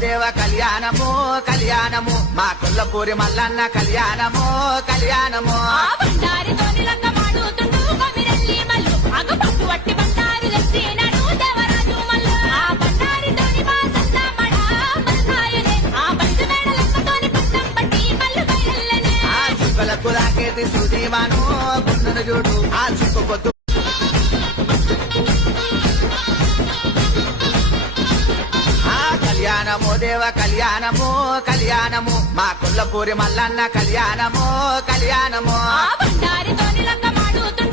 దేవ కళ్యాణము కళ్యాణము మా కొల్లపూరి మల్లన్న కళ్యాణము కళ్యాణము బండారితోని లంగమాడుతుండు కొమిరెల్లి మల్లు అగు పట్టు వట్టి బండారి లెచ్చినాడు దేవరాజు మల్లు ఆ బండారితోని మా సత్తమడ మల్లాయనే ఆ బండి మేడలతోని పట్టం పట్టి మల్లు బయల్లనే ఆ చుక్కలకు రాకేతి సుదీవాను గుండును చూడు ఆ చుక్కు పొద్దు కళ్యాణము దేవ కళ్యాణము కళ్యాణము మా కొల్లపూరి మల్లన్న కళ్యాణము కళ్యాణము బండారితోని లంగమాడుతుండు